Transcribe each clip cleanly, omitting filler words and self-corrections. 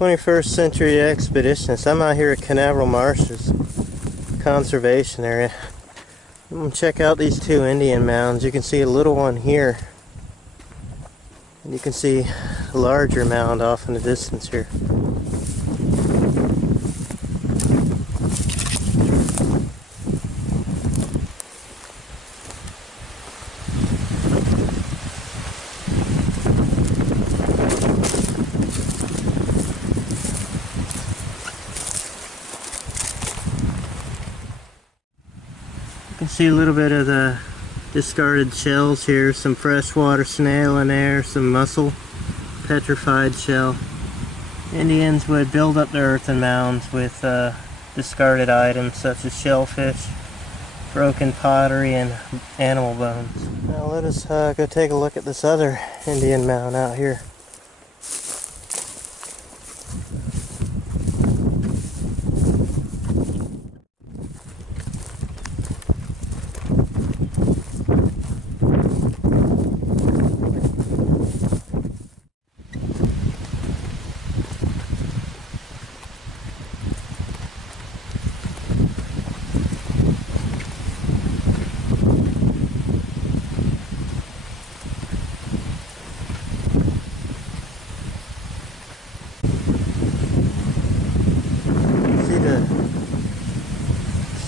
21st century expeditionist. I'm out here at Canaveral Marshes Conservation Area. I'm going to check out these two Indian mounds. You can see a little one here, and you can see a larger mound off in the distance here. You can see a little bit of the discarded shells here, some freshwater snail in there, some mussel, petrified shell. Indians would build up their earthen mounds with discarded items such as shellfish, broken pottery, and animal bones. Now let us go take a look at this other Indian mound out here.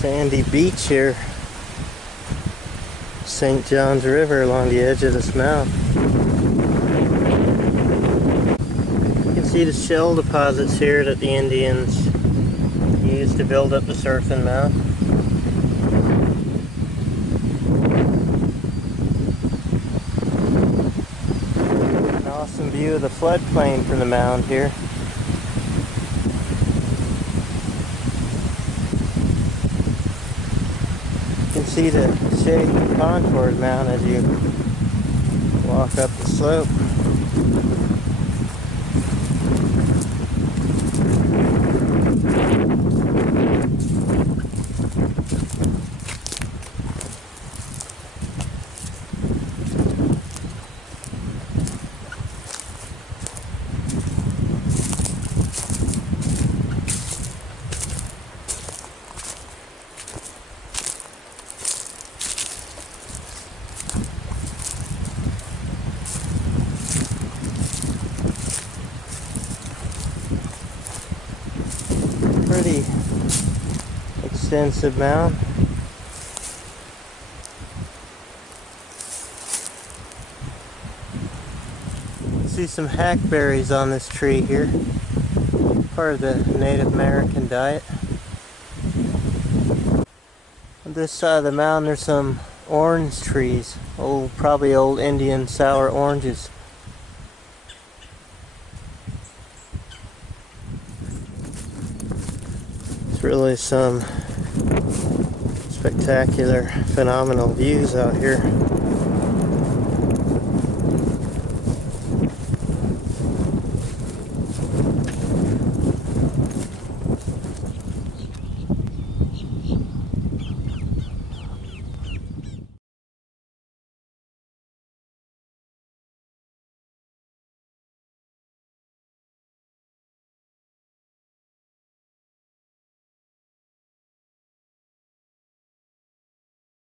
Sandy beach here, St. John's River along the edge of this mound. You can see the shell deposits here that the Indians used to build up this earthen mound. An awesome view of the floodplain from the mound here. You can see the shape and contour of the mound as you walk up the slope. Pretty extensive mound. See some hackberries on this tree here, part of the Native American diet. On this side of the mound there's some orange trees, probably old Indian sour oranges. Really some spectacular, phenomenal views out here.